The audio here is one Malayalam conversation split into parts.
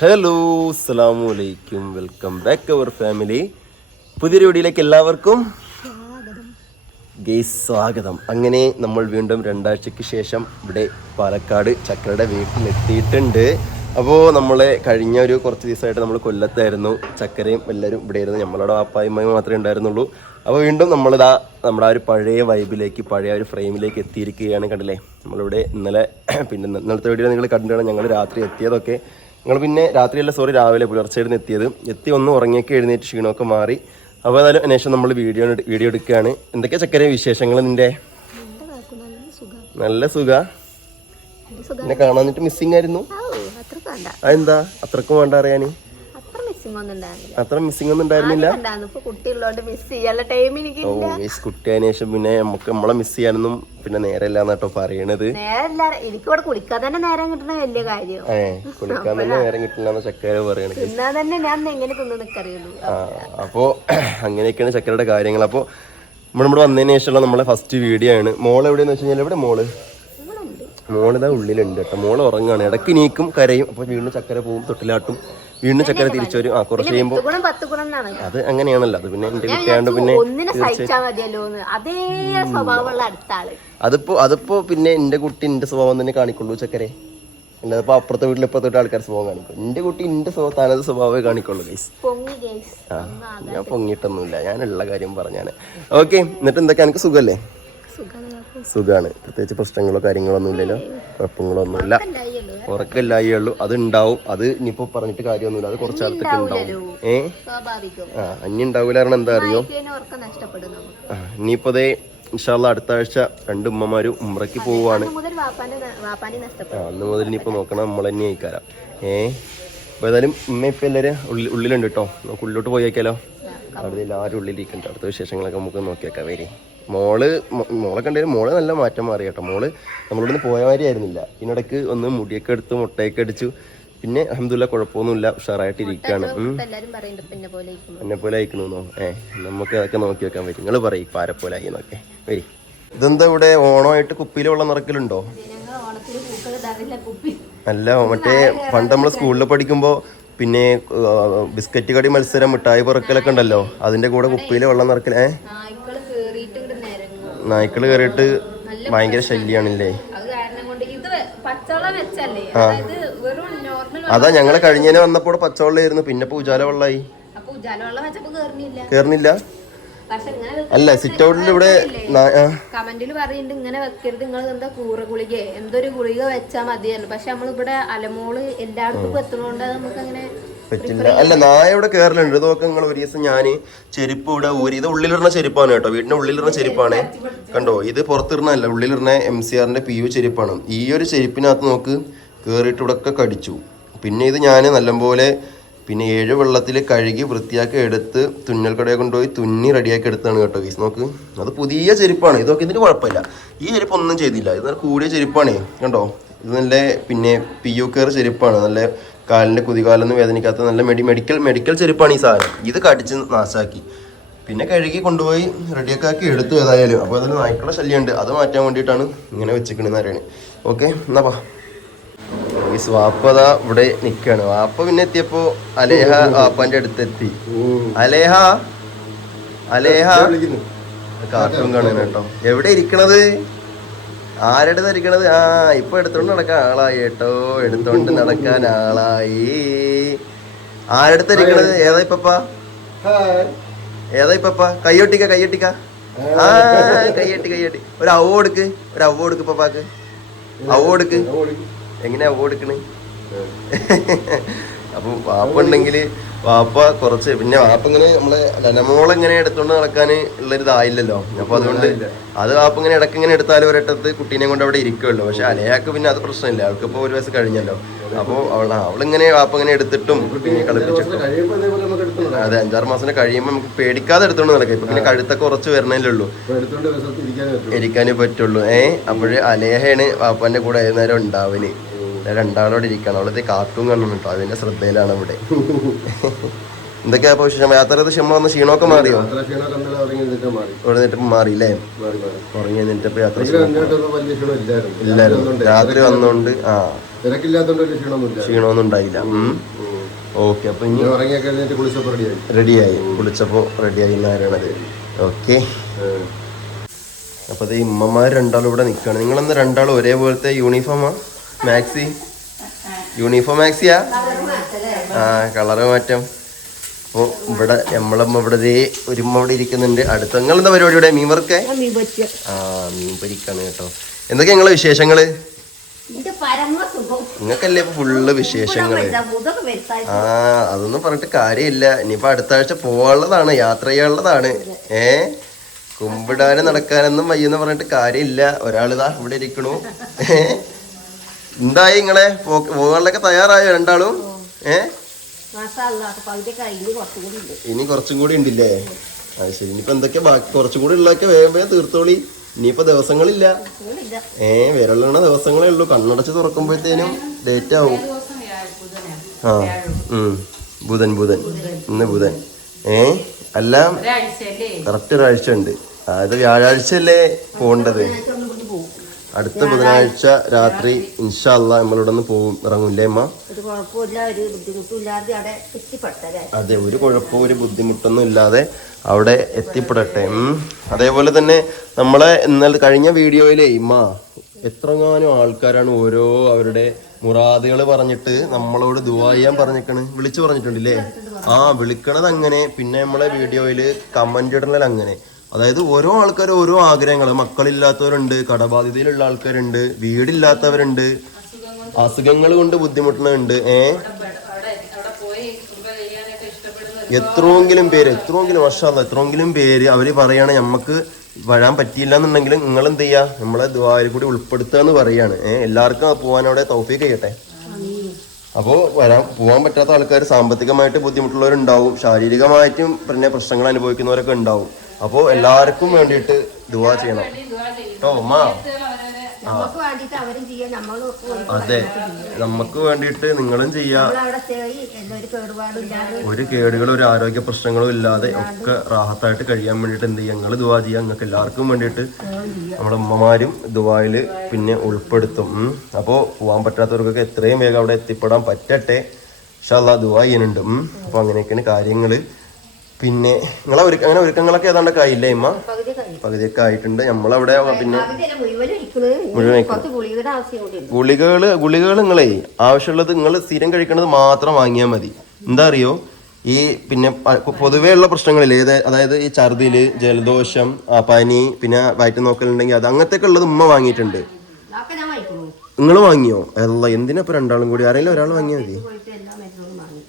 ഹലോ അസ്സലാമു അലൈക്കും വെൽക്കം ബാക്ക് അവർ ഫാമിലി. പുതിയൊരു വീഡിയോയിലേക്ക് എല്ലാവർക്കും ഗെയ്സ് സ്വാഗതം. അങ്ങനെ നമ്മൾ വീണ്ടും രണ്ടാഴ്ചയ്ക്ക് ശേഷം ഇവിടെ പാലക്കാട് ചക്കരയുടെ വീട്ടിലെത്തിയിട്ടുണ്ട്. അപ്പോൾ നമ്മൾ കഴിഞ്ഞ ഒരു കുറച്ച് ദിവസമായിട്ട് നമ്മൾ കൊല്ലത്തായിരുന്നു. ചക്കരയും എല്ലാവരും ഇവിടെ ആയിരുന്നു. നമ്മളവിടെ വാപ്പായ്മയും മാത്രമേ ഉണ്ടായിരുന്നുള്ളൂ. അപ്പോൾ വീണ്ടും നമ്മളിതാ നമ്മുടെ ആ ഒരു പഴയ വൈബിലേക്ക് പഴയ ഒരു ഫ്രെയിമിലേക്ക് എത്തിയിരിക്കുകയാണ് കണ്ടില്ലേ? നമ്മളിവിടെ ഇന്നലെ പിന്നെ ഇന്നലത്തെ വീഡിയോ നിങ്ങൾ കണ്ടിട്ടാണ് ഞങ്ങൾ രാത്രി എത്തിയതൊക്കെ. ഞങ്ങൾ പിന്നെ രാത്രിയല്ല സോറി രാവിലെ പുലർച്ചെയായിരുന്നു എത്തിയത്. എത്തി ഒന്ന് ഉറങ്ങിയൊക്കെ എഴുന്നേറ്റ് ക്ഷീണമൊക്കെ മാറി. അപ്പോൾ ഏതായാലും അന്വേഷണം നമ്മൾ വീഡിയോ വീഡിയോ എടുക്കുകയാണ്. എന്തൊക്കെ ചക്കര വിശേഷങ്ങൾ നിന്റെ? നല്ല സുഖ. എന്നെ കാണാനിട്ട് മിസ്സിങ് ആയിരുന്നു. അതെന്താ? അത്രക്കും വേണ്ട അറിയാന്? മിസ്സിംഗ് ഒന്നും ഉണ്ടായിരുന്നില്ല. അത്ര മിസ്സിംഗ് ഒന്നും ഉണ്ടായിരുന്നില്ല? ഉണ്ടായിരുന്നു ഇപ്പൊ കുട്ടിയുള്ളോണ്ട് മിസ് ചെയ്യാനുള്ള ടൈം എനിക്ക് ഓ ഗൈസ് കുട്ടിയായതിനു ശേഷം പിന്നെ നമുക്ക് നമ്മളെ മിസ് ചെയ്യാനൊന്നും പിന്നെ നേരല്ല പറയണത്. നേരല്ല എനിക്ക് ഇവിടെ കുളിക്കാൻ തന്നെ നേരം കിട്ടുന്ന വലിയ കാര്യം. ഏ കുളിക്കാൻ തന്നെ നേരം കിട്ടില്ല എന്ന് ചക്കര പറയണത് തിന്നാൻ തന്നെ ഞാൻ എങ്ങനെ തിന്നു നിക്കറിയുള്ളൂ. അപ്പോ അങ്ങനെയൊക്കെയാണ് ചക്കരയുടെ കാര്യങ്ങൾ. അപ്പോ നമ്മൾ ഇവിടെ വന്നതിന് ശേഷമുള്ള നമ്മളെ ഫസ്റ്റ് വീഡിയോ ആണ്. മോൾ എവിടെയെന്ന് വെച്ച് കഴിഞ്ഞാൽ എവിടെ മോൾ? മോളിതാ ഉള്ളിലുണ്ട് കേട്ടോ മോൾ ഉറങ്ങാണ്. ഇടയ്ക്ക് നീക്കും കരയും. അപ്പോൾ വീണ്ടും ചക്കര പോവും തൊട്ടിലാട്ടും. വീണ്ടും ചക്കര തിരിച്ചു വരും ആ കുറച്ച് കഴിയുമ്പോൾ അത് അങ്ങനെയാണല്ലോ. അത് പിന്നെ എന്റെ കുട്ടിയാണ്ട് പിന്നെ അതിപ്പോ അതിപ്പോ പിന്നെ എന്റെ കുട്ടി എന്റെ സ്വഭാവം തന്നെ കാണിക്കുള്ളൂ ചക്കരെ. അല്ലാതെ ഇപ്പൊ അപ്പുറത്തെ വീട്ടിൽ ഇപ്പുറത്തെ വീട്ടിൽ ആൾക്കാർ സ്വഭാവം കാണിക്കും. എന്റെ കുട്ടി എന്റെ സ്വഭാവം തനത് സ്വഭാവമേ കാണിക്കുള്ളൂ ഗേസ് ആ ഞാൻ പൊങ്ങിയിട്ടൊന്നുമില്ല. ഞാനുള്ള കാര്യം പറഞ്ഞാണ്. ഓക്കെ എന്നിട്ട് എന്തൊക്കെ? എനിക്ക് സുഖല്ലേ? സുഖം സുഖമാണ് പ്രത്യേകിച്ച് പ്രശ്നങ്ങളോ കാര്യങ്ങളോ ഒന്നും ഇല്ലല്ലോ. കുഴപ്പങ്ങളോ ഒന്നുമില്ല ഉണ്ടായല്ലോ ഉറക്കമില്ലായേ ഉള്ളൂ. അത് ഉണ്ടാവും അത് ഇനിയിപ്പോ പറഞ്ഞിട്ട് കാര്യമൊന്നുമില്ല. അത് കുറച്ച് കാലത്തേക്ക് ഉണ്ടാവും. ഏ? ആ അന്യ ഉണ്ടാവില്ല കാരണം എന്താ അറിയോ? ആ ഇനിയിപ്പോ അതേ ഇൻഷാല്ല അടുത്ത ആഴ്ച രണ്ട് ഉമ്മമാരും ഉമ്രയ്ക്ക് പോവുകയാണ്. അന്ന് മുതൽ ഇനിയിപ്പോ നോക്കണം. നമ്മൾ തന്നെ അയക്കാരാ ഏ? അപ്പൊ ഏതായാലും ഉമ്മ ഇപ്പൊ എല്ലാവരും ഉള്ളിൽ ഉള്ളിലുണ്ട് കേട്ടോ. നമുക്ക് ഉള്ളിലോട്ട് പോയേക്കാലോ അവിടെ എല്ലാവരും ഉള്ളിലിരിക്കുന്നുണ്ട്. അടുത്ത വിശേഷങ്ങളൊക്കെ നമുക്ക് നോക്കിയേക്കാം. വരി. മോൾ മോളെ കണ്ടതിന് മോൾ നല്ല മാറ്റം മാറി കേട്ടോ മോൾ നമ്മളിവിടുന്ന് പോയ മാതിരി ആയിരുന്നില്ല ഇതിനിടയ്ക്ക് ഒന്ന് മുടിയൊക്കെ എടുത്ത് മുട്ടയൊക്കെ അടിച്ചു. പിന്നെ അഹമ്മദില്ല കുഴപ്പമൊന്നുമില്ല ഉഷാറായിട്ട് ഇരിക്കുകയാണ് ഉം. ഇപ്പൊ എല്ലാരും പറയുന്നുണ്ട് പിന്നെ പോലെ ഇരിക്കുമ്പോ എന്നെ പോലെ അയക്കണമെന്നോ ഏ നമുക്ക് അതൊക്കെ നോക്കി വെക്കാൻ പറ്റും. നിങ്ങൾ പറയും പാര പോലെ ആയി എന്നൊക്കെ. വരി. ഇതെന്താ ഇവിടെ ഓണമായിട്ട് കുപ്പിയിൽ വെള്ളം നിറക്കലുണ്ടോ? അല്ല മറ്റേ പണ്ട് നമ്മൾ സ്കൂളിൽ പഠിക്കുമ്പോൾ പിന്നെ ബിസ്ക്കറ്റ് കടി മത്സരം മിഠായി പറക്കലൊക്കെ ഉണ്ടല്ലോ. അതിന്റെ കൂടെ കുപ്പിയിൽ വെള്ളം നിറക്കൽ ഏ? നായ്ക്കൾ കയറിയിട്ട് ഭയങ്കര ശല്യാണല്ലേ? ആ. അതാ ഞങ്ങൾ കഴിഞ്ഞേനെ വന്നപ്പോൾ പച്ചവെള്ളമായിരുന്നു പിന്നെ പൂജാല വെള്ളമായി കേറുന്നില്ല. അല്ല സിറ്റ് ഔട്ടിൽ ഇവിടെ കമന്റിൽ പറയുന്നുണ്ട് ഇങ്ങനെ വെക്കരുത്. നിങ്ങൾ എന്താ കൂറ ഗുളിക? എന്തൊരു ഗുളിക വെച്ചാ മതിയായിരുന്നു പക്ഷെ നമ്മളിവിടെ അലമോൾ എല്ലായിടത്തും എത്തുന്നോണ്ട് നമുക്ക് അങ്ങനെ പറ്റില്ല അല്ല നായ ഇവിടെ കയറലുണ്ട് ഇതൊക്കെ നിങ്ങൾ ഒരു ദിവസം ഞാൻ ചെരുപ്പ് ഇവിടെ ഊരി ഇത് ഉള്ളിലിരുന്ന ചെരുപ്പാണ് കേട്ടോ. വീടിന്റെ ഉള്ളിലിരുന്ന ചെരുപ്പാണ്. കണ്ടോ? ഇത് പുറത്തിടുന്നതല്ല. ഉള്ളിലിരുന്ന എം സി ആറിന്റെ പി യു ചെരുപ്പാണ്. ഈ ഒരു ചെരുപ്പിനകത്ത് നോക്ക് കയറിയിട്ട് ഇവിടെ ഒക്കെ കടിച്ചു. പിന്നെ ഇത് ഞാൻ നല്ലപോലെ പിന്നെ ഏഴ് വെള്ളത്തിൽ കഴുകി വൃത്തിയാക്കി എടുത്ത് തുന്നൽ കടയെ കൊണ്ടുപോയി തുന്നി റെഡിയാക്കി എടുത്താണ് കേട്ടോ ഗീസ് നോക്ക്. അത് പുതിയ ചെരുപ്പാണ്. ഇതൊക്കെ ഇതിന് കുഴപ്പമില്ല. ഈ ചെരുപ്പ് ഒന്നും ചെയ്തില്ല. ഇത് നല്ല കൂടിയ ചെരുപ്പാണേ. കണ്ടോ? ഇത് നല്ല പിന്നെ പി യു കെയർ ചെരുപ്പാണ്. നല്ല കാലിന്റെ കുതികാലൊന്നും വേദനിക്കാത്ത നല്ല മെഡി മെഡിക്കൽ മെഡിക്കൽ ചെരുപ്പാണ് ഈ സാധനം. ഇത് കടിച്ച് നാശാക്കി. പിന്നെ കഴുകി കൊണ്ടുപോയി റെഡിയൊക്കെ ആക്കി എടുത്തു ഏതായാലും. അപ്പോൾ അതിൽ നായ്ക്കളുടെ ശല്യമുണ്ട്. അത് മാറ്റാൻ വേണ്ടിയിട്ടാണ് ഇങ്ങനെ വെച്ചിരിക്കണെന്ന് അറിയണേ ഓക്കെ എന്നാ പാ. ഈ അതാ ഇവിടെ നിൽക്കുകയാണ് വാപ്പ പിന്നെ എത്തിയപ്പോൾ അലേഹ വാപ്പാന്റെ അടുത്ത് എത്തി അലേഹ? അലേഹ? കാർട്ടൂൺ കാണാൻ കേട്ടോ എവിടെ ഇരിക്കണത്? ആരുടെ ധരിക്കണത് ആ ഇപ്പൊ എടുത്തോണ്ട് നടക്കാൻ ആളായി കേട്ടോ. എടുത്തോണ്ട് നടക്കാൻ ആളായി. ആരുടെ ധരിക്കണത് ഏതാ ഇപ്പപ്പാ? ഏതാ ഇപ്പപ്പ? കയ്യൊട്ടിക്ക കയ്യൊട്ടിക്ക. ആ കയ്യട്ടി കയ്യട്ടി. ഒരു അവ കൊടുക്ക് ഒരു അവ കൊടുക്ക് പപ്പാക്ക് അവ കൊടുക്ക് എങ്ങനെയാ അവ കൊടുക്കണ് അപ്പൊ വാപ്പ ഉണ്ടെങ്കിൽ വാപ്പ കുറച്ച് പിന്നെ വാപ്പ ഇങ്ങനെ നമ്മളെ ലനമോൾ ഇങ്ങനെ എടുത്തോണ്ട് നടക്കാൻ ഉള്ളൊരു ഇതായില്ലല്ലോ. അപ്പൊ അതുകൊണ്ട് അത് വാപ്പ ഇങ്ങനെ ഇടയ്ക്ക് ഇങ്ങനെ എടുത്താലും ഒരിടത്ത് കുട്ടീനെ കൊണ്ട് അവിടെ ഇരിക്കുമല്ലോ പക്ഷെ അലയാക്ക് പിന്നെ അത് പ്രശ്നമില്ല. അവൾക്ക് ഇപ്പൊ ഒരു വയസ്സ് കഴിഞ്ഞല്ലോ. അപ്പൊ അവൾ അവളിങ്ങനെ വാപ്പ ഇങ്ങനെ എടുത്തിട്ടും കുട്ടീനെ കളിപ്പിച്ചിട്ടും. അതെ അഞ്ചാറ് മാസം കഴിയുമ്പോൾ നമുക്ക് പേടിക്കാതെ എടുത്തോണ്ട് നടക്കാം. ഇപ്പൊ പിന്നെ കഴുത്തൊക്കെ കുറച്ച് വരണല്ലേ ഉള്ളൂ. ഇരിക്കാനേ പറ്റുള്ളൂ. ഏഹ് അപ്പോഴ് അലേഹയാണ് വാപ്പാന്റെ കൂടെ ഏത് നേരം ഉണ്ടാവൽ. രണ്ടാളോടെ ഇരിക്കണം അവളത് കാർട്ടൂൺ കാണണം കേട്ടോ. അതിന്റെ ശ്രദ്ധയിലാണ് ഇവിടെ എന്തൊക്കെയാ വിശേഷം? യാത്ര ക്ഷമ വന്ന ക്ഷീണമൊക്കെ മാറിയോ? ഇവിടെ നിന്നിട്ട് മാറിയില്ലേ? ഉറങ്ങി നിന്നിട്ട് യാത്ര ഇല്ലായിരുന്നു. രാത്രി വന്നോണ്ട് ആ. ക്ഷീണമൊന്നും ഉണ്ടായില്ല. ഓക്കെ അപ്പൊ ഇനി റെഡിയായി. കുളിച്ചപ്പോ റെഡിയായി എന്നാരണത് ഓക്കെ. അപ്പൊ അത് ഇമ്മമാര് രണ്ടാളും ഇവിടെ നിൽക്കുകയാണ് നിങ്ങളെന്താ രണ്ടാളും ഒരേപോലത്തെ യൂണിഫോമാ മാക്സി യൂണിഫോം മാക്സിയാ ആ? കളറ് മാറ്റം. അപ്പോൾ ഇവിടെ നമ്മളമ്മ ഇവിടെ ദേ ഒരുമ്മ അവിടെ ഇവിടെ ഇരിക്കുന്നുണ്ട്. അടുത്ത നിങ്ങളെന്താ പരിപാടി ഇവിടെ മീൻ വറുക്കേ? ആ മീൻ പൊരിക്കാണ് കേട്ടോ. എന്തൊക്കെ നിങ്ങളെ വിശേഷങ്ങൾ? ഇത് നിങ്ങൾക്കല്ലേ ഇപ്പൊ ഫുള്ള് വിശേഷങ്ങൾ? ആ അതൊന്നും പറഞ്ഞിട്ട് കാര്യമില്ല. ഇനിയിപ്പോ അടുത്ത ആഴ്ച പോവാനുള്ളതാണ് യാത്ര ചെയ്യാനുള്ളതാണ്. ഏ? കുമ്പിടാനും നടക്കാനൊന്നും വയ്യെന്ന് പറഞ്ഞിട്ട് കാര്യമില്ല. ഒരാളിതാ ഇവിടെ ഇരിക്കണു. ഏ? എന്തായി നിങ്ങളെ? പോകാനൊക്കെ തയ്യാറായോ രണ്ടാളും? ഏ? ഇനി കുറച്ചും കൂടി ഉണ്ടില്ലേ? അത് ശരി. ഇനിയിപ്പോ എന്തൊക്കെ ബാക്കി? കുറച്ചും കൂടി ഉള്ളതൊക്കെ വേഗം വേഗം തീർത്തോളി. ഇനിയിപ്പോ ദിവസങ്ങളില്ല. ഏ വിരളണ ദിവസങ്ങളേ ഉള്ളൂ. കണ്ണടച്ച് തുറക്കുമ്പോഴത്തേനും ഡേറ്റ് ആവും. ആ ഉം. ബുധൻ ബുധൻ. ഇന്ന് ബുധൻ. ഏ അല്ല. കറക്റ്റ് ഒരാഴ്ച ഉണ്ട്. അതായത് വ്യാഴാഴ്ച അല്ലേ പോണ്ടത്? അടുത്ത ബുധനാഴ്ച രാത്രി ഇൻഷാല്ല നമ്മളിവിടെ നിന്ന് പോകും ഇറങ്ങൂല്ലേ അമ്മ ഒരു കുഴപ്പമില്ല ഒരു ബുദ്ധിമുട്ടും അവിടെ എത്തിപ്പെട്ടല്ലേ അതെ ഒരു കുഴപ്പവും ഒരു ബുദ്ധിമുട്ടൊന്നും ഇല്ലാതെ അവിടെ എത്തിപ്പെടട്ടെ. അതേപോലെ തന്നെ നമ്മളെ ഇന്നലെ കഴിഞ്ഞ വീഡിയോയിലേ ഇമ്മ എത്രങ്ങാനും ആൾക്കാരാണ് ഓരോ അവരുടെ മുറാദുകൾ പറഞ്ഞിട്ട് നമ്മളോട് ദുവാ ചെയ്യാൻ പറഞ്ഞിരിക്കണ് വിളിച്ചു പറഞ്ഞിട്ടുണ്ടല്ലേ? ആ വിളിക്കണത് അങ്ങനെ പിന്നെ നമ്മളെ വീഡിയോയിൽ കമന്റ് ഇടണത് അങ്ങനെ അതായത് ഓരോ ആൾക്കാർ ഓരോ ആഗ്രഹങ്ങൾ മക്കളില്ലാത്തവരുണ്ട് കടബാധ്യതയിലുള്ള ആൾക്കാരുണ്ട് വീടില്ലാത്തവരുണ്ട് അസുഖങ്ങൾ കൊണ്ട് ബുദ്ധിമുട്ടുന്നുണ്ട് ഏ? എത്രയെങ്കിലും പേര് എത്രയെങ്കിലും വർഷമല്ല എത്രയെങ്കിലും പേര് അവർ പറയാണ് നമുക്ക് വരാൻ പറ്റിയില്ല എന്നുണ്ടെങ്കിലും നിങ്ങൾ എന്ത് ചെയ്യാ? നമ്മളെ ദ്വാരി കൂടി ഉൾപ്പെടുത്തുക എന്ന് പറയാണ്. ഏഹ് എല്ലാവർക്കും പോകാൻ അവിടെ തൗഫീക്ക് ചെയ്യട്ടെ? അപ്പോൾ വരാൻ പോകാൻ പറ്റാത്ത ആൾക്കാർ സാമ്പത്തികമായിട്ട് ബുദ്ധിമുട്ടുള്ളവരുണ്ടാവും ശാരീരികമായിട്ടും പിന്നെ പ്രശ്നങ്ങൾ അനുഭവിക്കുന്നവരൊക്കെ ഉണ്ടാവും. അപ്പോൾ എല്ലാവർക്കും വേണ്ടിയിട്ട് ദുവാ ചെയ്യണം. കേട്ടോ അമ്മ നമ്മളും അതെ. നമുക്ക് വേണ്ടിയിട്ട് നിങ്ങളും ചെയ്യാ. ഒരു കേടുകളും ഒരു ആരോഗ്യ പ്രശ്നങ്ങളും ഇല്ലാതെ ഒക്കെ റാഹത്തായിട്ട് കഴിയാൻ വേണ്ടിയിട്ട് എന്ത് ചെയ്യുക ഞങ്ങൾ ദുവാ ചെയ്യാം. നിങ്ങൾക്ക് എല്ലാവർക്കും വേണ്ടിയിട്ട് നമ്മുടെ ഉമ്മമാരും ദുബായിൽ പിന്നെ ഉൾപ്പെടുത്തും. അപ്പോൾ പോകാൻ പറ്റാത്തവർക്കൊക്കെ എത്രയും വേഗം അവിടെ എത്തിപ്പെടാൻ പറ്റട്ടെ. ഇൻഷാല്ലാ ദുബായ് ചെയ്യുന്നുണ്ട്. അപ്പോൾ അങ്ങനെയൊക്കെയാണ് കാര്യങ്ങൾ പിന്നെ നിങ്ങളെ ഒരുക്ക അങ്ങനെ ഒരുക്കങ്ങളൊക്കെ ഏതാണ്ട് കായില്ലേ ഇമ്മ? പകുതിയൊക്കെ ആയിട്ടുണ്ട്. നമ്മളവിടെ പിന്നെ ഗുളികകൾ ഗുളികകൾ നിങ്ങളെ ആവശ്യമുള്ളത് നിങ്ങൾ സ്ഥിരം കഴിക്കുന്നത് മാത്രം വാങ്ങിയാൽ മതി. എന്താ അറിയോ? ഈ പിന്നെ പൊതുവേ ഉള്ള പ്രശ്നങ്ങളില്ലേ ഏത് അതായത് ഈ ഛർദിൽ ജലദോഷം പനി പിന്നെ വയറ്റ് നോക്കലുണ്ടെങ്കിൽ അത് അങ്ങനത്തെ ഉള്ളത് ഉമ്മ വാങ്ങിയിട്ടുണ്ട്. നിങ്ങൾ വാങ്ങിയോ? അല്ല എന്തിനാ ഇപ്പൊ രണ്ടാളും കൂടി? ആരെങ്കിലും ഒരാൾ വാങ്ങിയാൽ മതി പോയിട്ട് എല്ലാ മരുന്നുകളും വാങ്ങി ഏ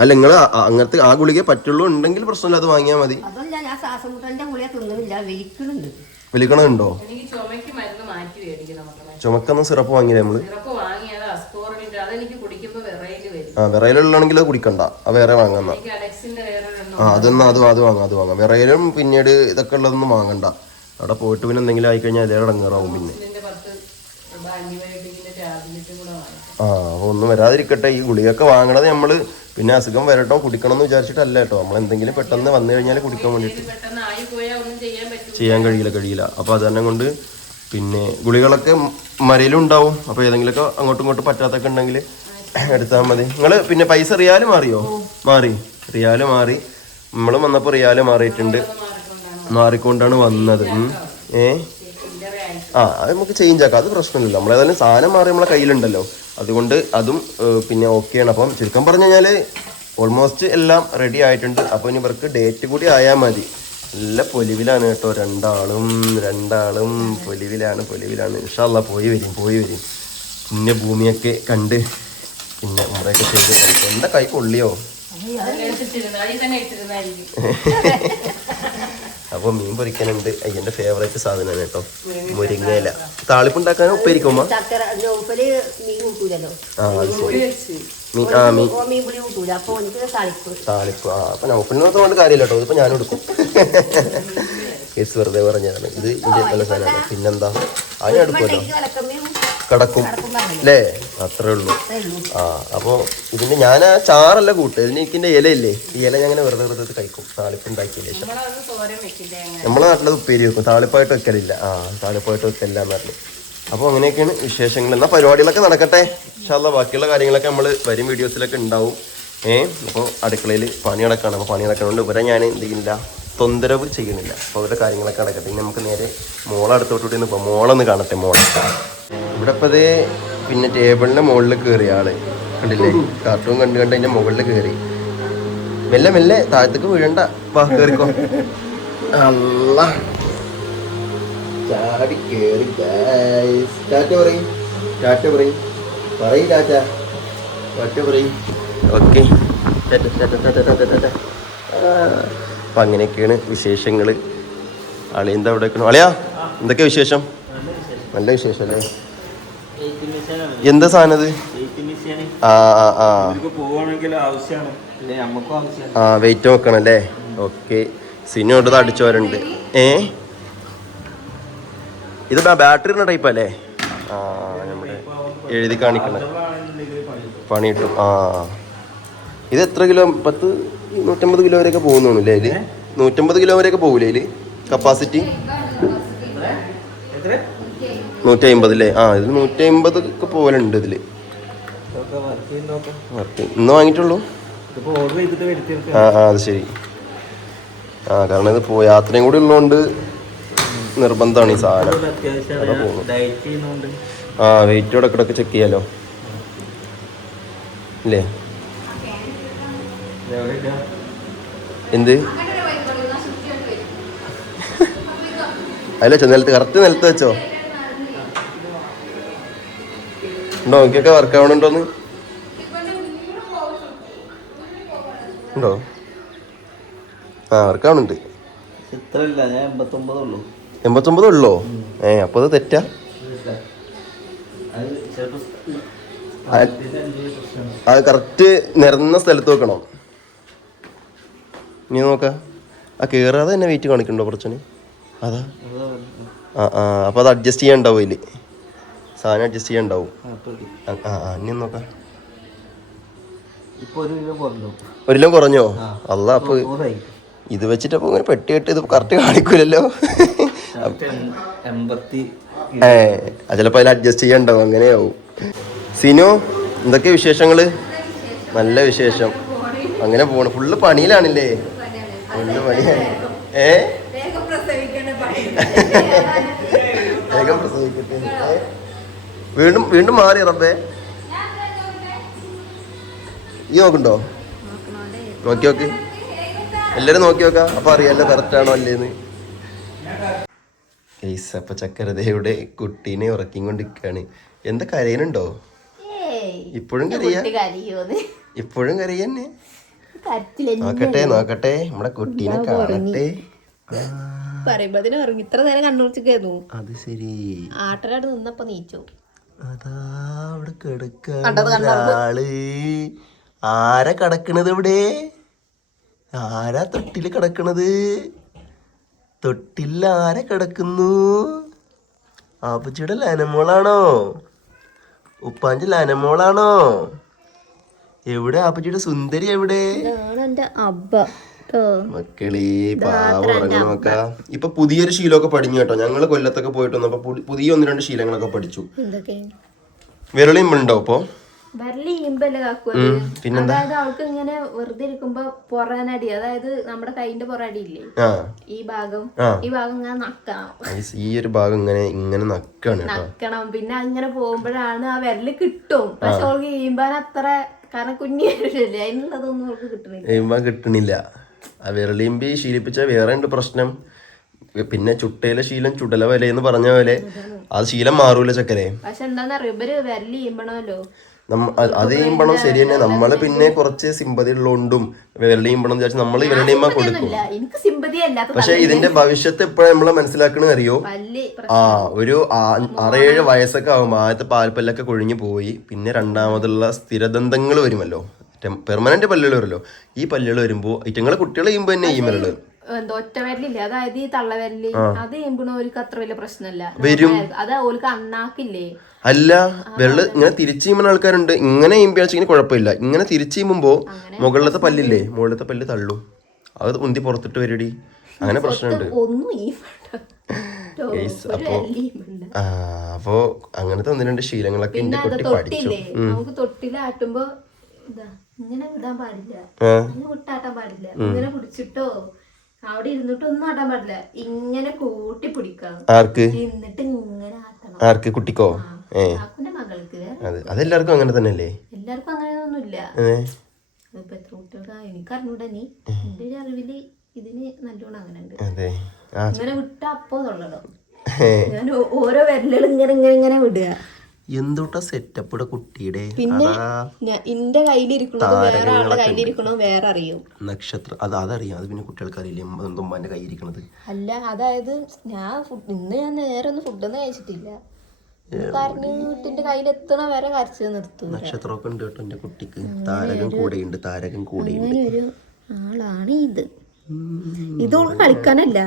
അല്ല നിങ്ങൾ അങ്ങനത്തെ ആ ഗുളിക പറ്റുള്ളൂ ഉണ്ടെങ്കിൽ പ്രശ്നമില്ല അത് വാങ്ങിയാൽ മതി. അതല്ല ഞാൻ ശ്വാസം മുട്ടലിന്റെ ഗുളിക തിന്നുന്നില്ല വലിക്കുന്നുണ്ട് മക്കളെ ചുമക്കുന്ന സിറപ്പ് വാങ്ങിയില്ലേ നമ്മൾ? ആ വിറയിലുള്ളതാണെങ്കിൽ അത് കുടിക്കണ്ട. ആ വേറെ വാങ്ങുന്ന ആ അതൊന്നും അത് അത് വാങ്ങാം അത് വാങ്ങാം. വിറയിലും പിന്നീട് ഇതൊക്കെ ഉള്ളതൊന്നും വാങ്ങണ്ട. അവിടെ പോയിട്ട് പിന്നെ എന്തെങ്കിലും ആയിക്കഴിഞ്ഞാൽ അതേ ഇടങ്ങാറാവും പിന്നെ ഇതിന്റെ പത്ത് ആന്റിബയോട്ടിക്കിന്റെ ടാബ്ലറ്റും കൂടെ വാങ്ങിക്കും ആ ഒന്നും വരാതിരിക്കട്ടെ. ഈ ഗുളികയൊക്കെ വാങ്ങണത് നമ്മൾ പിന്നെ അസുഖം വരട്ടോ കുടിക്കണം എന്ന് വിചാരിച്ചിട്ടല്ല കേട്ടോ. നമ്മൾ എന്തെങ്കിലും പെട്ടെന്ന് വന്നു കഴിഞ്ഞാൽ കുടിക്കാൻ വേണ്ടിയിട്ട് ചെയ്യാൻ കഴിയില്ല കഴിയില്ല. അപ്പോൾ അത് തന്നെ കൊണ്ട് പിന്നെ ഗുളികളൊക്കെ മരയിലും ഉണ്ടാവും അപ്പോൾ ഏതെങ്കിലുമൊക്കെ അങ്ങോട്ടും ഇങ്ങോട്ടും പറ്റാത്തൊക്കെ ഉണ്ടെങ്കിൽ എടുത്താൽ മതി. നിങ്ങൾ പിന്നെ പൈസ റിയാൽ മാറിയോ? മാറി. റിയാൽ മാറി. നമ്മൾ വന്നപ്പോൾ റിയാൽ മാറിയിട്ടുണ്ട്. മാറിക്കൊണ്ടാണ് വന്നത്. ഉം. ആ അത് നമുക്ക് ചേഞ്ച് ആക്കാം. അത് പ്രശ്നമില്ല. നമ്മളേതായാലും സാധനം മാറി നമ്മളെ കയ്യിലുണ്ടല്ലോ. അതുകൊണ്ട് അതും പിന്നെ ഓക്കെയാണ് അപ്പം ചുരുക്കം പറഞ്ഞു കഴിഞ്ഞാൽ ഓൾമോസ്റ്റ് എല്ലാം റെഡി ആയിട്ടുണ്ട്. അപ്പോൾ ഇനി ഇവർക്ക് ഡേറ്റ് കൂടി ആയാൽ മതി. നല്ല പൊലിവിലാണ് കേട്ടോ. രണ്ടാളും രണ്ടാളും പൊലിവിലാണ് പൊലിവിലാണ്. ഇൻഷാല്ല പോയി വരും പോയി വരും. പിന്നെ ഭൂമിയൊക്കെ കണ്ട് പിന്നെ മുറയൊക്കെ ചെയ്ത്. എന്താ കൈ കൊള്ളിയോ എടുത്തിട്ടിരുന്നു അതിൽ തന്നെ ഇട്ടിരുന്നായിരിക്കും അപ്പോൾ മീൻ പൊരിക്കാനുണ്ട്. അയ്യന്റെ ഫേവറേറ്റ് സാധനമാണ് കേട്ടോ. മുരിങ്ങയില. താളിപ്പുണ്ടാക്കാൻ ഉപ്പേരിക്കുമ്പോ ആ മീൻ ആ മീൻ. അപ്പൊ തളിപ്പ്. ആ അപ്പൊ കാര്യമില്ല കേട്ടോ. ഇതിപ്പോ ഞാനും എടുക്കും. കേസ് വെറുതെ പറഞ്ഞതാണ്. ഇത് ഇതിന്റെ നല്ല സാധനമാണ്. പിന്നെന്താ? അതിന് എടുക്കുമല്ലോ വിലക്കമ്മയും കിടക്കും. കടക്കും അല്ലേ അത്രേ ഉള്ളൂ. ആ അപ്പോൾ ഇതിന് ഞാൻ ആ ചാറല്ല കൂട്ട്. ഇതിന് എനിക്കിന്റെ ഇലയില്ലേ? ഈ ഇല ഞാൻ അങ്ങനെ വെറുതെ വെറുതെ കഴിക്കും. താളിപ്പ് ഉണ്ടാക്കിയില്ല നമ്മളെ നാട്ടിലത് ഉപ്പേരി വെക്കും. താളിപ്പായിട്ട് വെക്കലില്ല. ആ താളിപ്പായിട്ട് വെക്കലില്ല എന്ന് പറഞ്ഞു. അപ്പോൾ അങ്ങനെയൊക്കെയാണ് വിശേഷങ്ങൾ. എന്നാൽ പരിപാടികളൊക്കെ നടക്കട്ടെ? പക്ഷേ ബാക്കിയുള്ള കാര്യങ്ങളൊക്കെ നമ്മൾ വരും വീഡിയോസിലൊക്കെ ഉണ്ടാവും. ഏ അപ്പോൾ അടുക്കളയിൽ പണി നടക്കാണ്. അപ്പോൾ പണി നടക്കണോണ്ട് ഇവരെ ഞാൻ എന്ത് ചെയ്യുന്നില്ല തൊന്തരവ് ചെയ്യുന്നില്ല. അപ്പോൾ അവരുടെ കാര്യങ്ങളൊക്കെ നടക്കട്ടെ. ഇനി നമുക്ക് നേരെ മോളെ അടുത്തോട്ട് ഇപ്പോൾ മോളൊന്ന് കാണട്ടെ മോളെ. ഇവിടെ ഇപ്പോൾ പിന്നെ ടേബിളിന് മുകളിൽ കയറി ആൾ. കണ്ടില്ലേ? കാർട്ടൂൺ കണ്ടു കണ്ട് കഴിഞ്ഞാൽ മുകളിൽ കയറി. മെല്ലെ മെല്ലെ താഴത്തേക്ക് വീഴണ്ട. വാ കയറിക്കോ അല്ല ചാടി കേറി ടാറ്റ പറയും. ടാറ്റ പറയും. പറയും ടാറ്റ. ടാറ്റ പറയും. ഓക്കെ. അപ്പം അങ്ങനെയൊക്കെയാണ് വിശേഷങ്ങൾ അളിയന്താ അവിടെ നിൽക്കണം അളിയാ എന്തൊക്കെയാ വിശേഷം? നല്ല വിശേഷം അല്ലേ? എന്താ സാധനം ഇത്? ആ വെയിറ്റ് നോക്കണം അല്ലേ? ഓക്കെ സിനിമ ഇത് അടിച്ചവരുണ്ട് ഏ? ഇത് ബാറ്ററി ടൈപ്പ് അല്ലേ? ആ നമ്മുടെ എഴുതി കാണിക്കണം. പണി കിട്ടും. ആ. ഇത് എത്ര കിലോ? പത്ത് നൂറ്റമ്പത് കിലോ വരെയൊക്കെ പോകുന്നു അല്ലേ ഇതിൽ? നൂറ്റമ്പത് കിലോ വരെയൊക്കെ പോകൂലേ ഇതിൽ? കപ്പാസിറ്റി നൂറ്റി അമ്പത് അല്ലേ ആ ഇത് നൂറ്റി അമ്പത് ഒക്കെ നോക്കാം വർക്ക് ഇന്ന് വാങ്ങിയിട്ടുള്ളൂ. ഇതിപ്പോ ചെയ്തിട്ട് വരുത്തി ആ ആ അത് ശരി. ആ കാരണം ഇത് പോ യാത്രയും കൂടി ഉള്ളതുകൊണ്ട് നിർബന്ധമാണ് ഈ സാധനം. ആ വെയിറ്റ് ഇടക്കിടക്ക് ചെക്ക് ചെയ്യാലോ? ഇടുക? എന്ത്? അല്ല നിലത്ത് കറക്റ്റ് നിലത്ത് വെച്ചോ? ഉണ്ടോ? എനിക്കൊക്കെ വർക്ക് ആവണുണ്ടോന്ന്? ഉണ്ടോ? ആ വർക്ക് ആവണുണ്ട്. എൺപത്തൊമ്പതേ ഉള്ളൂ. ഏ അപ്പൊ അത് തെറ്റാ. അത് കറക്റ്റ് നിരന്ന സ്ഥലത്ത് വെക്കണം. നീ നോക്ക. ആ കേറാതെ തന്നെ വെയിറ്റ് കാണിക്കണ്ടോ കുറച്ചു അതാ. ആ ആ അപ്പോൾ അത് അഡ്ജസ്റ്റ് ചെയ്യാൻ ഉണ്ടാവും അതിൽ സാധനം അഡ്ജസ്റ്റ് ചെയ്യാൻ ഉണ്ടാവും ആ ആ ആ, ഇനി ഒന്ന് നോക്കാം. ഇപ്പൊ ഒരു കിലോ കുറഞ്ഞു. അല്ല അപ്പൊ ഇത് വെച്ചിട്ട് അപ്പൊ ഇങ്ങനെ പെട്ടി കെട്ടി ഇത് കറക്റ്റ് കാണിക്കൂലല്ലോ. ഏ ചിലപ്പോ അതിൽ അഡ്ജസ്റ്റ് ചെയ്യണ്ടാവും അങ്ങനെയാവും. സിനു എന്തൊക്കെ വിശേഷങ്ങൾ? നല്ല വിശേഷം. അങ്ങനെ പോണു. ഫുള്ള് പണിയിലാണില്ലേ? ഫുള്ള് പണിയാണ്. ഏ? വേഗം പ്രസവിക്കട്ടെ? വീണ്ടും വീണ്ടും മാറി റബ്ബേ. ഈ നോക്കണ്ടോ നോക്കി നോക്കി. എല്ലാരും നോക്കി നോക്കാം. അപ്പൊ അറിയാലോ കറക്റ്റ് ആണോ അല്ലേന്ന്. ഗൈസ് അപ്പൊ ചക്കരതയുടെ കുട്ടീനെ ഉറക്കിക്കൊണ്ടിരിക്കുകയാണ് എന്താ കരയനുണ്ടോ ഇപ്പോഴും കരയാ? ഇപ്പോഴും കരയന്നെ കരച്ചില്ല നോക്കട്ടെ നോക്കട്ടെ. നമ്മുടെ കുട്ടീനെ കാണട്ടെ. പറയുമ്പോ അതിനെ ഇത്ര നേരം കണ്ണുറിച്ചിരുന്നു അത് ശരി. ആട്ടരാട് നിന്നപ്പോ നീച്ചു. അതാ അവിടെ കിടക്കാണ് ഒരാൾ ആരാ കിടക്കണത് ഇവിടെ? ആരാ തൊട്ടിൽ കിടക്കണത്? തൊട്ടിൽ ആരാ കിടക്കുന്നു? ആപ്പച്ചിയുടെ ലനമോളാണോ? ഉപ്പാന്റെ ലനമോളാണോ? എവിടെ? ആപ്പച്ചിയുടെ സുന്ദരി എവിടെ? അബ്ബ. മക്കളീ പാവം ഉറങ്ങണം മക്ക ഇപ്പൊ പുതിയൊരു ശീലമൊക്കെ പഠിഞ്ഞു കേട്ടോ. ഞങ്ങൾ കൊല്ലത്തൊക്കെ പോയിട്ട് വന്നപ്പോ പുതിയ ഒന്ന് രണ്ട് ശീലങ്ങളൊക്കെ പഠിച്ചു. വിരളിമ്പുണ്ടോ വിരളിയും ഉണ്ടോ ഇപ്പൊ. അതായത് അവൾക്ക് ഇങ്ങനെ വെറുതെ ഇരിക്കുമ്പോ പൊറാനടി അതായത് നമ്മുടെ കൈന്റെ പൊറടി ഇല്ലേ ഈ ഭാഗം. ഈ ഭാഗം ഇങ്ങനെ നക്കണം. ഈ ഒരു ഭാഗം ഇങ്ങനെ ഇങ്ങനെ നക്കണം നക്കണം. പിന്നെ അങ്ങനെ പോകുമ്പോഴാണ് ആ വിരൽ കിട്ടും. പക്ഷെ അവൾക്ക് ഈമ്പാൻ അത്ര കാരണം കുഞ്ഞു അതിനുള്ളതൊന്നും അവൾക്ക് കിട്ടണില്ല. കഴിയുമ്പോ കിട്ടണില്ല. ആ വിരളിയുമ്പി ശീലിപ്പിച്ച വേറെ ഉണ്ട് പ്രശ്നം. പിന്നെ ചുട്ടയിലെ ശീലം ചുടല എന്ന് പറഞ്ഞ പോലെ അത് ശീലം മാറൂല ചക്കരെ. പക്ഷെ എന്താന്നറിയോ? ഇവർ വിരൽ അത് ചെയ്യുമ്പോഴും ശരി തന്നെ നമ്മൾ പിന്നെ കുറച്ച് സിമ്പതി ഉള്ളതുകൊണ്ടും വിരളി ചെയ്യുമ്പോഴും വിചാരിച്ചു നമ്മൾ വിരളിയുമ്പോ കൊടുക്കും. പക്ഷെ ഇതിന്റെ ഭവിഷ്യത്ത് എപ്പോഴും നമ്മളെ മനസ്സിലാക്കണ അറിയോ? ആ ഒരു ആറേഴ് വയസ്സൊക്കെ ആകുമ്പോൾ ആദ്യത്തെ പാൽപ്പല്ലൊക്കെ കൊഴിഞ്ഞു പോയി. പിന്നെ രണ്ടാമതുള്ള സ്ഥിരദന്തങ്ങൾ വരുമല്ലോ. പെർമനന്റ് പല്ലുകൾ വരുമല്ലോ. ഈ പല്ലുകൾ വരുമ്പോ ഇറ്റങ്ങളെ കുട്ടികൾ ചെയ്യുമ്പോൾ തന്നെ ഈ വിരൽ എന്തോ അതായത് ഈ തള്ളവിരൽ. അത് ചെയ്യുമ്പോഴോർക്ക് അത്ര വലിയ പ്രശ്നമല്ല. വരും. അത് അണ്ണാക്കില്ലേ? അല്ല വെള്ള ഇങ്ങനെ തിരിച്ചു ചെയ്യുമ്പോൾ ആൾക്കാരുണ്ട്. ഇങ്ങനെ ചെയ്യുമ്പോഴാണെങ്കിൽ കുഴപ്പമില്ല. ഇങ്ങനെ തിരിച്ചു ചെയ്യുമ്പോൾ മുകളിലത്തെ പല്ലില്ലേ? മുകളിലത്തെ പല്ല് തള്ളും. അത് ഉന്തി പുറത്തിട്ട് വരടി. അങ്ങനെ പ്രശ്നമുണ്ട്. അപ്പൊ അപ്പോ അങ്ങനത്തെ ഒന്ന് രണ്ട് ശീലങ്ങളൊക്കെ എന്റെ കുട്ടി പഠിച്ചു. നമുക്ക് തൊട്ടിലാട്ടുമ്പോ ഇങ്ങനെ വിടാൻ പാടില്ല. ഇങ്ങനെ വിട്ടാട്ടാൻ പാടില്ല. ഇങ്ങനെ പിടിച്ചിട്ടോ അവിടെ ഇരുന്നിട്ട് ഒന്നും ആട്ടാൻ പാടില്ല. ഇങ്ങനെ കൂട്ടി പിടിക്കണം. ആർക്ക്? എന്നിട്ട് ഇങ്ങനെ ആട്ടണം. ആർക്ക്? കുട്ടിക്കോ? ഏ. കാക്കുന്റെ മകൾക്ക് അതെ. അതെല്ലാവർക്കും അങ്ങനെ തന്നെയല്ലേ? എല്ലാവർക്കും അങ്ങനെയൊന്നുമില്ല ഏ. ഇപ്പൊ എത്ര കുട്ടികൾക്കാ? എനിക്ക് അറിഞ്ഞൂടാ നീ. എന്റെ ഒരു അറിവിൽ ഇതിന് നല്ലോണം അങ്ങനെ ഉണ്ട്. ഇങ്ങനെ വിട്ട അപ്പോ ഞാൻ ഓരോ വിരലുകളും ഇങ്ങനെ ഇങ്ങനെ ഇങ്ങനെ വിടുക. എന്തുട്ടാ സെറ്റപ്പ് കുട്ടിയുടെ? പിന്നെ എന്റെ കയ്യിലിരിക്കണത് വേറെ ആളുടെ കയ്യിലിരിക്കണത് വേറെ അറിയും നക്ഷത്രം അത് അതറിയാം. അത് പിന്നെ കുട്ടികൾക്ക് അറിയില്ലേ ഉമ്മാന്റെ കയ്യിരിക്കണത് അല്ല അതായത് ഞാൻ ഇന്ന് ഞാൻ നേരെ ഒന്നും ഫുഡൊന്നും കഴിച്ചിട്ടില്ല. കരഞ്ഞിട്ടിന്റെ കയ്യിലെത്തണ വരെ കരച്ച് നിർത്തും നക്ഷത്രമൊക്കെ ഉണ്ട് കേട്ടോ എന്റെ കുട്ടിക്ക്. താരകം കൂടെയുണ്ട് താരകം കൂടെയുണ്ട് ഒരു ആളാണ് ഇത്. ഇതോൾക്ക് കളിക്കാനല്ല.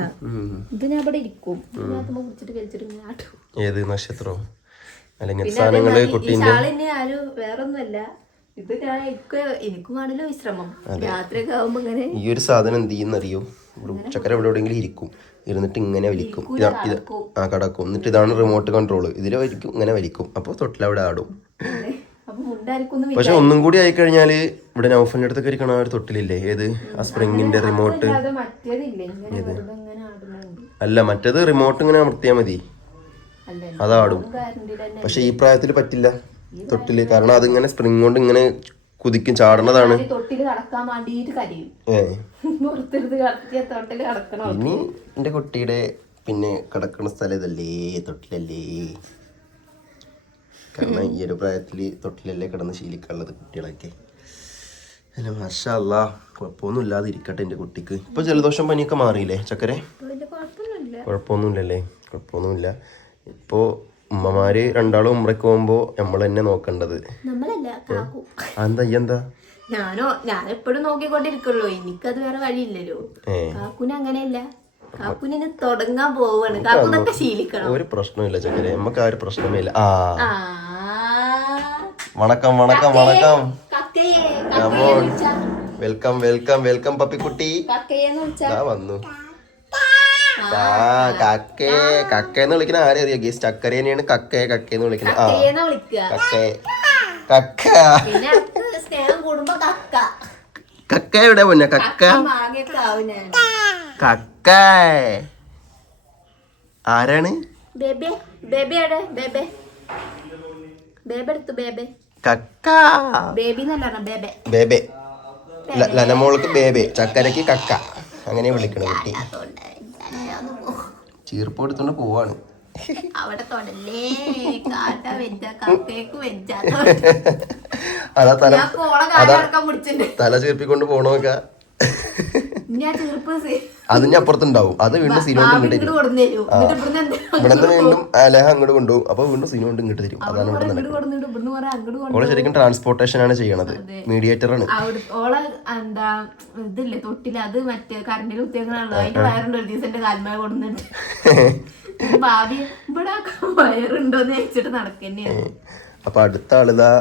ഇത് ഞാൻ ഇവിടെ ഇരിക്കും. ഏത് നക്ഷത്രം? അല്ലെങ്കിൽ സാധനങ്ങൾ കുട്ടീന്റെ ഈ ഒരു സാധനം എന്ത് ചെയ്യുന്നറിയോ? ചക്കര ഇവിടെ എവിടെയെങ്കിലും ഇരിക്കും. ഇരുന്നിട്ട് ഇങ്ങനെ വലിക്കും. ആ കടക്കും. എന്നിട്ട് ഇതാണ് റിമോട്ട് കൺട്രോൾ ഇതിൽ വലിക്കും ഇങ്ങനെ വലിക്കും. അപ്പോൾ തൊട്ടിലവിടെ ആടും. പക്ഷെ ഒന്നും കൂടി ആയി കഴിഞ്ഞാൽ ഇവിടെ നൗഫലിന്റെ അടുത്തൊക്കെ ഇരിക്കണ ആ ഒരു തൊട്ടിലില്ലേ? ഏത്? ആ സ്പ്രിങ്ങിന്റെ റിമോട്ട് അല്ല മറ്റേത് റിമോട്ട് ഇങ്ങനെ അമർത്തിയാൽ മതി. അതാടും. പക്ഷെ ഈ പ്രായത്തിൽ പറ്റില്ല തൊട്ടിൽ. കാരണം അതിങ്ങനെ സ്പ്രിങ് കൊണ്ട് ഇങ്ങനെ കുതിക്കും ചാടണതാണ് കടക്കണം ഇനി എന്റെ കുട്ടിയുടെ പിന്നെ കിടക്കുന്ന സ്ഥലം ഇതല്ലേ? തൊട്ടിലല്ലേ? കാരണം ഈ ഒരു പ്രായത്തിൽ തൊട്ടിലല്ലേ കിടന്ന് ശീലിക്കാനുള്ളത് കുട്ടികളൊക്കെ. അല്ല മഷല്ല കുഴപ്പമൊന്നും ഇല്ലാതെ ഇരിക്കട്ടെ എന്റെ കുട്ടിക്ക്. ഇപ്പൊ ജലദോഷം പനിയൊക്കെ മാറിയില്ലേ ചക്കരെ? കുഴപ്പമൊന്നുമില്ലല്ലേ? കുഴപ്പമൊന്നുമില്ല. ഇപ്പോൾ ഉമ്മമാര് രണ്ടാളും ഉമ്രക്ക് പോകുമ്പോൾ നമ്മൾ തന്നെ നോക്കേണ്ടത് എന്താ എന്താ? ഞാനോ ഞാൻ എപ്പോഴും നോക്കിക്കൊണ്ടിരിക്കുള്ളൂ. എനിക്കത് വേറെ വഴിയില്ലല്ലോ. കാക്കുന് അങ്ങനെയല്ല. കാക്കുന് തുടങ്ങാൻ പോവാണ്. കാക്കുനൊക്കെ ശീലിക്കണം. ഒരു പ്രശ്നമില്ല ചക്കരെ നമുക്ക് ആ ഒരു പ്രശ്നമേ ഇല്ല ആ. വണക്കം വണക്കം വണക്കം. കക്കയെ വെൽക്കം വെൽക്കം വെൽക്കം പപ്പിക്കുട്ടി. വന്നു. ആ കക്കേ കക്കേന്ന് വിളിക്കുന്ന ആരെ അറിയോ? ഗീസ് ചക്കരേനെയാണ് കക്കേ കക്കേന്ന് വിളിക്കുന്നത് ആ കക്കേ. കക്ക. കക്ക. എവിടെ പൊന്നെ? കക്ക? കക്ക ആരാണ്? ബേബേ. ബേബി ലനമോൾക്ക് ചക്കരക്ക് കക്ക. അങ്ങനെ വിളിക്കണ കുട്ടി. ചീർപ്പ് എടുത്തോണ്ട് പോവാണ്. അവിടെ തൊടല്ലേ? കാട്ട അതാ തല തല ചീർപ്പിക്കൊണ്ട് പോണോക്ക. ഞാൻ തീർപ്പ് സി- അത് ഞാൻ അപ്പുറത്തുണ്ടാവും. അത് വീണ്ടും സിനോണ്ട് ഇങ്ങോട്ട് ഇവിടുന്ന് ഇവിടെ നിന്ന് വീണ്ടും അലഹ അങ്ങോട്ട് കൊണ്ടുപോകും. അപ്പൊ വീണ്ടും സിനോണ്ട് ഇങ്ങോട്ട് തരും. അതാണ് ഇവിടെ നടക്കുന്നത് ഓളെ ശരിക്കും ട്രാൻസ്പോർട്ടേഷൻ ആണ് ചെയ്യണത്. മീഡിയേറ്റർ ആണ്. ഓളെ എന്താ ഇതില്ലേ തൊട്ടില്ല അത് മറ്റേ കറണ്ടിൽ കുത്തിയേക്കണല്ലോ അതിന്റെ വയറുണ്ട് ഒരു ദിവസം എന്റെ കാൽമേൽ കൊടുന്നിട്ട് ഭാവി ഇവിടെ വയറുണ്ടോന്ന് ചോദിച്ചിട്ട് നടക്കന്നെയാണ്. അപ്പൊ അടുത്ത ആളിതാ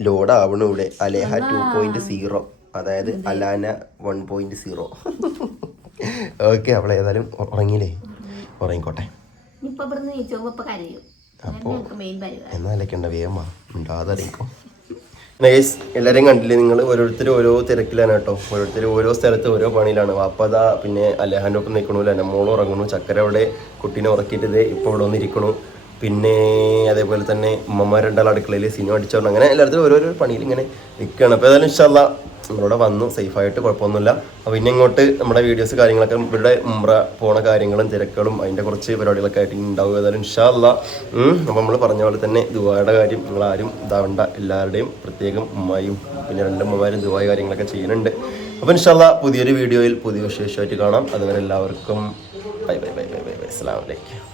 ലോഡ് ആവണു ഇവിടെ. അലേഹ ടു പോയിന്റ് സീറോ അതായത് Alana one point zero okay അവളെ ഏതായാലും ഉറങ്ങിയില്ലേ? ഉറങ്ങിക്കോട്ടെ. ഇപ്പൊ എന്നാലൊക്കെ ഉണ്ട് വേഗമാ ഉണ്ടാകാതിരിക്കും നൈസ് എല്ലാവരെയും കണ്ടില്ലേ? നിങ്ങൾ ഓരോരുത്തർ ഓരോ തിരക്കിലാണ് കേട്ടോ. ഓരോരുത്തർ ഓരോ സ്ഥലത്ത് ഓരോ പണിയിലാണ്. വാപ്പത പിന്നെ അലഹാന്റെ ഒപ്പം നിൽക്കണു മോൾ ഉറങ്ങണു ചക്കര അവിടെ കുട്ടീനെ ഉറക്കിയിട്ട് ഇതേ ഇപ്പോൾ ഇവിടെ വന്നിരിക്കണു. പിന്നെ അതേപോലെ തന്നെ ഉമ്മമാർ രണ്ടാൾ അടുക്കളയിൽ സിനിമ അടിച്ചോണ്ട് അങ്ങനെ എല്ലായിടത്തും ഓരോരോ പണിയിൽ ഇങ്ങനെ നിൽക്കുകയാണ് അപ്പോൾ ഏതായാലും ഇഷ്ടമല്ല നമ്മളിവിടെ വന്നു സേഫായിട്ട് കുഴപ്പമൊന്നുമില്ല. അപ്പോൾ ഇനി ഇങ്ങോട്ട് നമ്മുടെ വീഡിയോസ് കാര്യങ്ങളൊക്കെ ഇവിടെ ഉമ്ര പോണ കാര്യങ്ങളും തിരക്കുകളും അതിന്റെ കുറച്ച് പരിപാടികളൊക്കെ ആയിട്ട് ഉണ്ടാവുക ഉണ്ടാവും ഏതായാലും ഇൻഷാല്ല അപ്പോൾ നമ്മൾ പറഞ്ഞ പോലെ തന്നെ ദുബായുടെ കാര്യം നിങ്ങൾ ആരും ഇതാവണ്ട. എല്ലാവരുടെയും പ്രത്യേകം ഉമ്മയും പിന്നെ രണ്ട് ഉമ്മമാരും ദുബായ് കാര്യങ്ങളൊക്കെ ചെയ്യുന്നുണ്ട്. അപ്പോൾ ഇൻഷാല്ല പുതിയൊരു വീഡിയോയിൽ പുതിയ വിശേഷമായിട്ട് കാണാം. അതുവരെ എല്ലാവർക്കും bye bye bye bye bye. അസ്സാം വലൈക്കും